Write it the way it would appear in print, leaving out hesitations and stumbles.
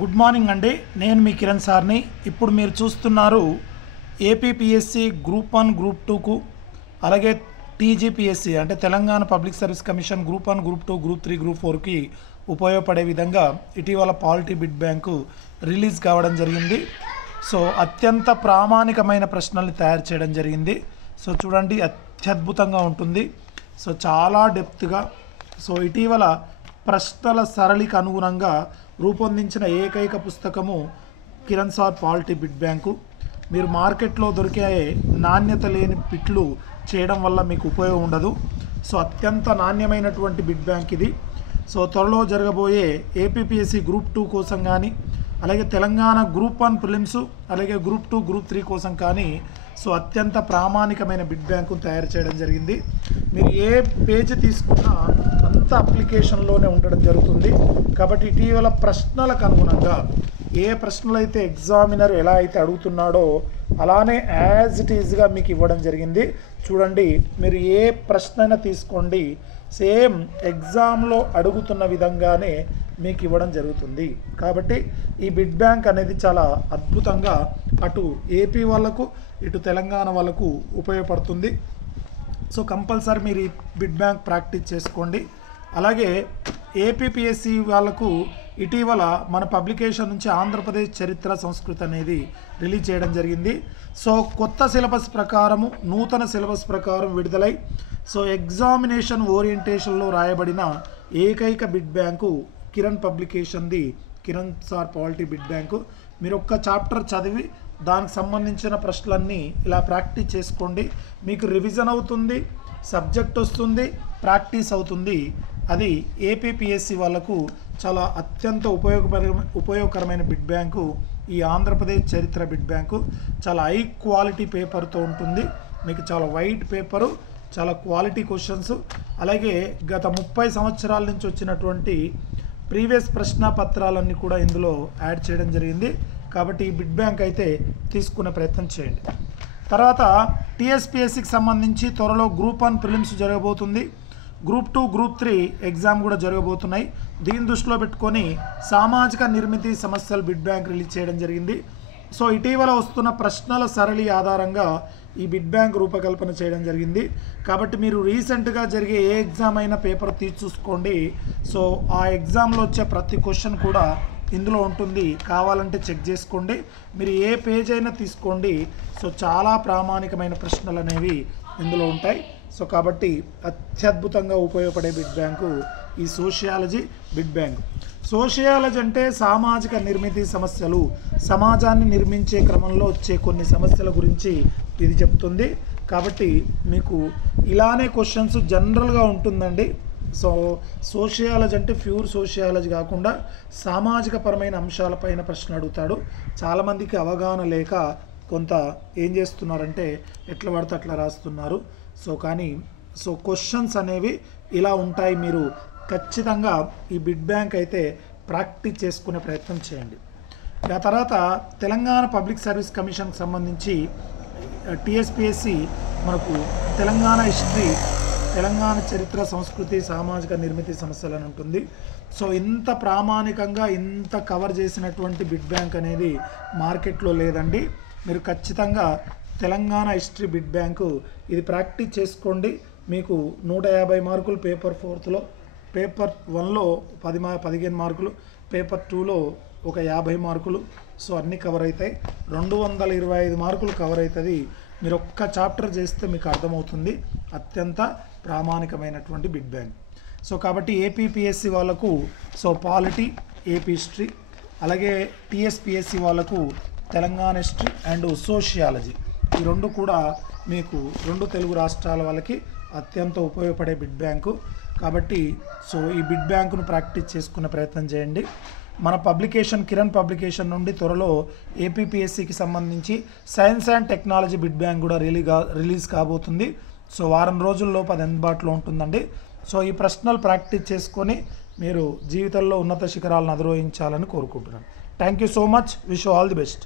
Good morning అండి. నేను మీ కిరణ్ సార్ని. ఇప్పుడు మీరు చూస్తున్నారు ఏపీపీఎస్సి గ్రూప్ 1 గ్రూప్ 2కు అలాగే టీజీపీఎస్సి అంటే Telangana public service commission group 1 group 2 group 3 group 4కి ఉపయోగపడే విధంగా ఇటీవల పాలిటీ బిడ్ బ్యాంకు రిలీజ్ కావడం జరిగింది. సో అత్యంత ప్రామాణికమైన ప్రశ్నల్ని తయారు చేయడం జరిగింది. సో చూడండి, అత్యద్భుతంగా ఉంటుంది. సో చాలా డెప్త్గా, సో ఇటీవల ప్రశ్నల సరళికి అనుగుణంగా రూపొందించిన ఏకైక పుస్తకము Kiran sir polity bit bank. మీరు మార్కెట్లో దొరికే నాణ్యత లేని బిట్లు చేయడం వల్ల మీకు ఉపయోగం ఉండదు. సో అత్యంత నాణ్యమైనటువంటి బిడ్ బ్యాంక్ ఇది. సో త్వరలో జరగబోయే ఏపీపీఎస్సి గ్రూప్ 2 కోసం కానీ, అలాగే తెలంగాణ గ్రూప్ 1 ప్రిలిమ్స్, అలాగే గ్రూప్ 2 గ్రూప్ 3 కోసం కానీ సో అత్యంత ప్రామాణికమైన బిడ్ బ్యాంకును తయారు చేయడం జరిగింది. మీరు ఏ పేజీ తీసుకున్నా అంత అప్లికేషన్లోనే ఉండడం జరుగుతుంది. కాబట్టి ఇటీవల ప్రశ్నలకు అనుగుణంగా ఏ ప్రశ్నలు అయితే ఎగ్జామినర్ ఎలా అయితే అడుగుతున్నాడో అలానే యాజ్ ఇట్ ఈజ్గా మీకు ఇవ్వడం జరిగింది. చూడండి, మీరు ఏ ప్రశ్న అయినా తీసుకోండి, సేమ్ ఎగ్జామ్లో అడుగుతున్న విధంగానే మీకు ఇవ్వడం జరుగుతుంది. కాబట్టి ఈ బిడ్ బ్యాంక్ అనేది చాలా అద్భుతంగా అటు ఏపీ వాళ్ళకు ఇటు తెలంగాణ వాళ్ళకు ఉపయోగపడుతుంది. సో కంపల్సరీ మీరు ఈ బిడ్ బ్యాంక్ ప్రాక్టీస్ చేసుకోండి. అలాగే ఏపీపీఎస్సి వాళ్ళకు ఇటీవల మన పబ్లికేషన్ నుంచి ఆంధ్రప్రదేశ్ చరిత్ర సంస్కృతి అనేది రిలీజ్ చేయడం జరిగింది. సో కొత్త సిలబస్ ప్రకారము, నూతన సిలబస్ ప్రకారం విడుదలై సో ఎగ్జామినేషన్ ఓరియంటేషన్లో రాయబడిన ఏకైక బిడ్ బ్యాంకు కిరణ్ పబ్లికేషన్ది Kiran sir polity bit bank. మీరు ఒక్క చాప్టర్ చదివి దానికి సంబంధించిన ప్రశ్నలన్నీ ఇలా ప్రాక్టీస్ చేసుకోండి. మీకు రివిజన్ అవుతుంది, సబ్జెక్ట్ వస్తుంది, ప్రాక్టీస్ అవుతుంది. అది ఏపీపీఎస్సి వాళ్ళకు చాలా అత్యంత ఉపయోగకరమైన బిడ్ బ్యాంకు ఈ ఆంధ్రప్రదేశ్ చరిత్ర బిడ్ బ్యాంకు. చాలా హై క్వాలిటీ పేపర్తో ఉంటుంది. మీకు చాలా వైట్ పేపరు, చాలా క్వాలిటీ క్వశ్చన్స్, అలాగే గత 30 సంవత్సరాల నుంచి వచ్చినటువంటి ప్రీవియస్ ప్రశ్న పత్రాలన్నీ కూడా ఇందులో యాడ్ చేయడం జరిగింది. కాబట్టి ఈ బిడ్ బ్యాంక్ అయితే తీసుకునే ప్రయత్నం చేయండి. తర్వాత టీఎస్పీఎస్సికి సంబంధించి త్వరలో గ్రూప్ 1 ప్రిలిమ్స్ జరగబోతుంది. గ్రూప్ 2 గ్రూప్ 3 ఎగ్జామ్ కూడా జరగబోతున్నాయి. దీన్ని దృష్టిలో పెట్టుకొని సామాజిక నిర్మితి సమస్యలు బిడ్ బ్యాంక్ రిలీజ్ చేయడం జరిగింది. సో ఇటీవల వస్తున్న ప్రశ్నల సరళి ఆధారంగా ఈ బిడ్ బ్యాంక్ రూపకల్పన చేయడం జరిగింది. కాబట్టి మీరు రీసెంట్గా జరిగే ఏ ఎగ్జామ్ అయినా పేపర్ తీసి చూసుకోండి. సో ఆ ఎగ్జామ్లో వచ్చే ప్రతి క్వశ్చన్ కూడా ఇందులో ఉంటుంది. కావాలంటే చెక్ చేసుకోండి. మీరు ఏ పేజ్ అయినా తీసుకోండి. సో చాలా ప్రామాణికమైన ప్రశ్నలు అనేవి ఇందులో ఉంటాయి. సో కాబట్టి అత్యద్భుతంగా ఉపయోగపడే బిడ్ బ్యాంకు ఈ సోషియాలజీ బిడ్ బ్యాంక్. సోషియాలజీ అంటే సామాజిక నిర్మితి సమస్యలు, సమాజాన్ని నిర్మించే క్రమంలో వచ్చే కొన్ని సమస్యల గురించి ఇది చెప్తుంది. కాబట్టి మీకు ఇలానే క్వశ్చన్స్ జనరల్గా ఉంటుందండి. సో సోషియాలజీ అంటే ప్యూర్ సోషియాలజీ కాకుండా సామాజిక పరమైన అంశాలపైన ప్రశ్న అడుగుతాడు. చాలామందికి అవగాహన లేక కొంత ఏం చేస్తున్నారంటే ఎట్లా పడితే అట్లా రాస్తున్నారు. సో కానీ క్వశ్చన్స్ అనేవి ఇలా ఉంటాయి. మీరు ఖచ్చితంగా ఈ బిడ్ బ్యాంక్ అయితే ప్రాక్టీస్ చేసుకునే ప్రయత్నం చేయండి. ఆ తర్వాత తెలంగాణ పబ్లిక్ సర్వీస్ కమిషన్కి సంబంధించి టీఎస్పీఎస్సి మనకు తెలంగాణ హిస్టరీ, తెలంగాణ చరిత్ర సంస్కృతి సామాజిక నిర్మితి సమస్యలు అని ఉంటుంది. సో ఇంత ప్రామాణికంగా ఇంత కవర్ చేసినటువంటి బిడ్ బ్యాంక్ అనేది మార్కెట్లో లేదండి. మీరు ఖచ్చితంగా తెలంగాణ హిస్టరీ బిడ్ బ్యాంకు ఇది ప్రాక్టీస్ చేసుకోండి. మీకు 150 మార్కులు పేపర్ 4లో, పేపర్ 1లో 15 మార్కులు, పేపర్ 2లో ఒక 50 మార్కులు. సో అన్నీ కవర్ అవుతాయి. 225 మార్కులు కవర్ అవుతుంది. మీరు ఒక్క చాప్టర్ చేస్తే మీకు అర్థమవుతుంది. అత్యంత ప్రామాణికమైనటువంటి బిడ్ బ్యాంక్. సో కాబట్టి ఏపీపీఎస్సి వాళ్ళకు సో పాలిటీ, ఏపీ హిస్టరీ, అలాగే టీఎస్పీఎస్సి వాళ్ళకు తెలంగాణ హిస్టరీ అండ్ సోషియాలజీ, ఈ రెండు కూడా మీకు 2 తెలుగు రాష్ట్రాల వాళ్ళకి అత్యంత ఉపయోగపడే బిడ్ బ్యాంకు. కాబట్టి సో ఈ బిడ్ బ్యాంకును ప్రాక్టీస్ చేసుకునే ప్రయత్నం చేయండి. మన పబ్లికేషన్ కిరణ్ పబ్లికేషన్ నుండి త్వరలో ఏపీపీఎస్సికి సంబంధించి science and technology bid bank కూడా రిలీజ్ కాబోతుంది. సో వారం రోజుల్లోపు అది అందుబాటులో ఉంటుందండి. సో ఈ ప్రశ్నలు ప్రాక్టీస్ చేసుకొని మీరు జీవితంలో ఉన్నత శిఖరాలను అధిరోహించాలని కోరుకుంటున్నాను. Thank you so much. Wish you all the best.